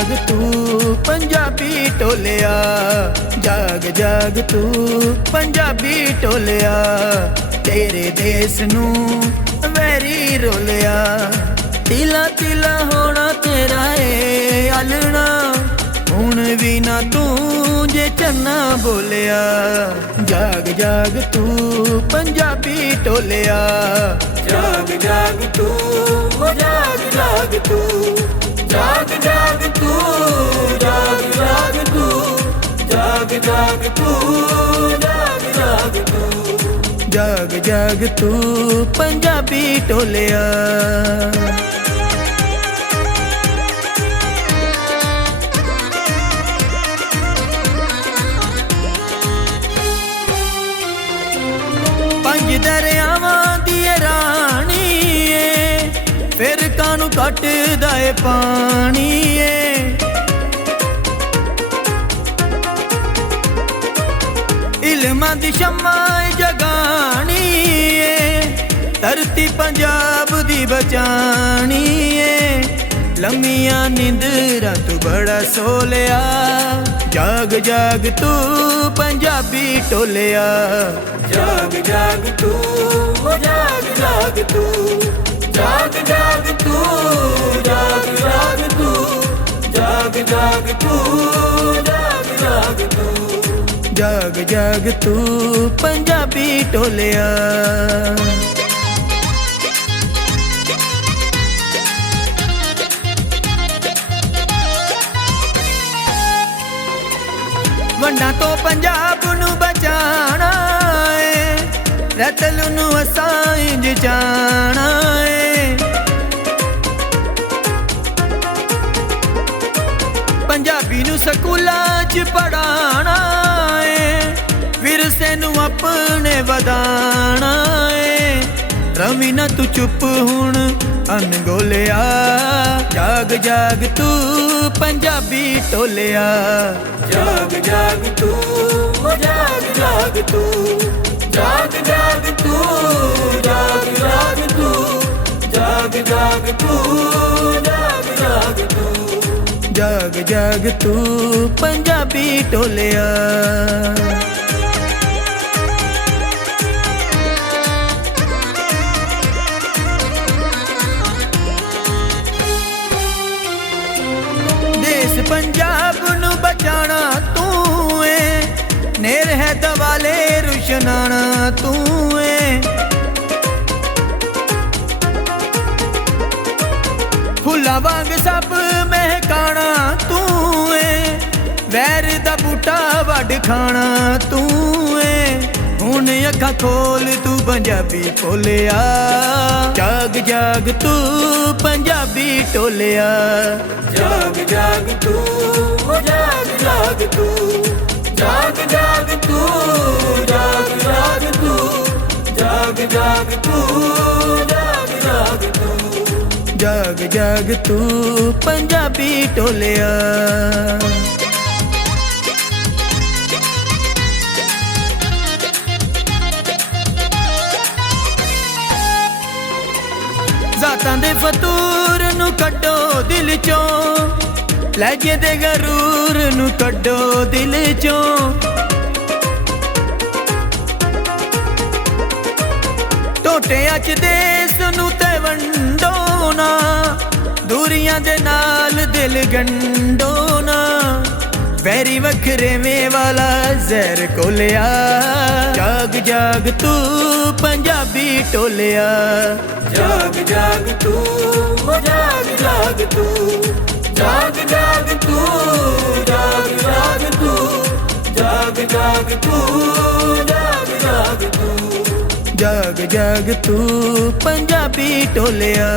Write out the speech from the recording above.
ਜਾਗ ਤੂੰ ਪੰਜਾਬੀ ਢੋਲਿਆ, ਜਾਗ ਜਾਗ ਤੂੰ ਪੰਜਾਬੀ ਢੋਲਿਆ, ਤੇਰੇ ਦੇਸ ਨੂੰ ਵੈਰੀ ਰੋਲਿਆ। ਤਿਲਾ ਤਿਲਾ ਹੋਣਾ ਤੇਰਾ ਏ ਆਲਣਾ, ਹੁਣ ਵੀ ਨਾ ਤੂੰ ਜੇ ਚੰਨਾ ਬੋਲਿਆ। ਜਾਗ ਜਾਗ ਤੂੰ ਪੰਜਾਬੀ ਢੋਲਿਆ, ਜਾਗ ਜਾਗ ਤੂੰ ਜਾਗ ਜਾਗ ਤੂੰ, ਜਾਗ ਜਾਗ ਤੂੰ ਜਾਗ ਜਾਗ ਤੂੰ, ਜਾਗ ਜਾਗ ਤੂੰ ਜਾਗ ਜਾਗ ਤੂੰ, ਜਾਗ ਜਾਗ ਤੂੰ ਪੰਜਾਬੀ ਢੋਲਿਆ। ਪੰਜ ਦਰਿਆਵਾਂ ਦੀ ਰਾਣੀ ਏ, ਫਿਰ ਕਾਨੂੰ ਕੱਟਦਾ ਏ ਪਾਣੀ ਏ। ਇਲਮਾਂ ਦੀ ਸ਼ਮਾ ਜਗਾਣੀ ਏ, ਧਰਤੀ ਪੰਜਾਬ ਦੀ ਬਚਾਣੀ ਏ। ਲੰਮੀਆਂ ਨੀਂਦਰਾਂ ਤੂੰ ਬੜਾ ਸੋਲਿਆ, ਜਾਗ ਜਾਗ ਤੂੰ ਪੰਜਾਬੀ ਢੋਲਿਆ। ਜਾਗ ਜਾਗ ਤੂੰ ਜਾਗ ਜਾਗ ਤੂੰ, ਜਾਗ ਜਾਗ ਤੂੰ ਜਾਗ ਜਾਗ ਤੂੰ, ਜਾਗ ਜਾਗ ਤੂੰ ਜਾਗ ਜਾਗ ਤੂੰ, ਜਾਗ ਜਾਗ ਤੂੰ ਪੰਜਾਬੀ ਢੋਲਿਆ। ਵੰਡਾਂ ਤੋਂ ਪੰਜਾਬ ਨੂੰ ਬਚਾਣਾ ਏ, ਰਤਲ ਨੂੰ ਅਸਾਂ ਇੰਜ ਜਾਣਾ ਏ। ਪੰਜਾਬੀ ਨੂੰ ਸਕੂਲਾਂ 'ਚ ਪੜ੍ਹਾਣਾ ਏ, ਵਿਰਸੇ ਨੂੰ ਆਪਣੇ ਵਧਾਣਾ ਏ। ਰਵੀ ਨਾ ਤੂੰ ਚੁੱਪ ਹੁਣ ਅਨਗੋਲਿਆ, ਜਾਗ ਜਾਗ ਤੂੰ ਪੰਜਾਬੀ ਢੋਲਿਆ। ਜਾਗ ਜਾਗ ਤੂੰ ਜਾਗ ਜਾਗ ਤੂੰ, ਜਾਗ ਜਾਗ ਤੂੰ ਜਾਗ ਜਾਗ ਤੂੰ, ਜਾਗ ਜਾਗ ਤੂੰ ਜਾਗ ਜਾਗ ਤੂੰ, ਜਾਗ ਜਾਗ ਤੂੰ ਪੰਜਾਬੀ ਢੋਲਿਆ। ਦੇਸ ਪੰਜਾਬ ਨੂੰ ਬਚਾਣਾ ਤੂੰ ਏ, ਨੇਰ ਹੈ ਦਵਾਲੇ ਰੁਸ਼ਨਾਣਾ ਤੂੰ ਏ। ਫੁੱਲਾਂ ਵਾਂਗ ਸਭ ਮਹਿਕਾਣਾ ਤੂੰ ਏ, ਵੈਰ ਦਾ ਬੂਟਾ ਵੱਢ ਖਾਣਾ ਤੂੰ ਏ। ਹੁਣ ਅੱਖਾਂ ਖੋਲ ਤੂੰ ਪੰਜਾਬੀ ਬੋਲਿਆ, ਜਾਗ ਜਾਗ ਤੂੰ ਪੰਜਾਬੀ ਢੋਲਿਆ। ਜਾਗ ਜਾਗ ਤੂੰ ਜਾਗ ਜਾਗ ਤੂੰ, ਜਾਗ ਜਾਗ ਤੂੰ ਜਾਗ ਜਾਗ ਤੂੰ, ਜਾਗ ਜਾਗ ਤੂੰ ਜਾਗ ਜਾਗ ਤੂੰ, ਜਾਗ ਜਾਗ ਤੂੰ ਪੰਜਾਬੀ ਢੋਲਿਆ। ਜ਼ਾਤਾਂ ਦੇ ਫਤੂਰ ਨੂੰ ਕੱਢੋ ਦਿਲ ਚੋਂ, ਲਹਿਜੇ ਦੇ ਗਰੂਰ ਨੂੰ ਕੱਢੋ ਦਿਲ ਚੋਂ। ਟੋਟਿਆਂ 'ਚ ਦੇਸ ਨੂੰ ਤੇ ਵੰਡੋ ਨਾ, ਦੂਰੀਆਂ ਦੇ ਨਾਲ ਦਿਲ ਗੰਢੋ ਨਾ। ਵੈਰੀ ਵੱਖਰੇਵੇਂ ਵਾਲਾ ਜ਼ਹਿਰ ਕੋਲਿਆ, ਜਾਗ ਜਾਗ ਤੂੰ ਪੰਜਾਬੀ ਢੋਲਿਆ। ਜਾਗ ਜਾਗ ਤੂੰ ਜਾਗ ਜਾਗ ਤੂੰ, ਜਾਗ ਜਾਗ ਤੂੰ ਜਾਗ ਜਾਗ ਤੂੰ, ਜਾਗ ਜਾਗ ਤੂੰ ਜਾਗ ਜਾਗ ਤੂੰ, ਜਾਗ ਜਾਗ ਤੂੰ ਪੰਜਾਬੀ ਢੋਲਿਆ।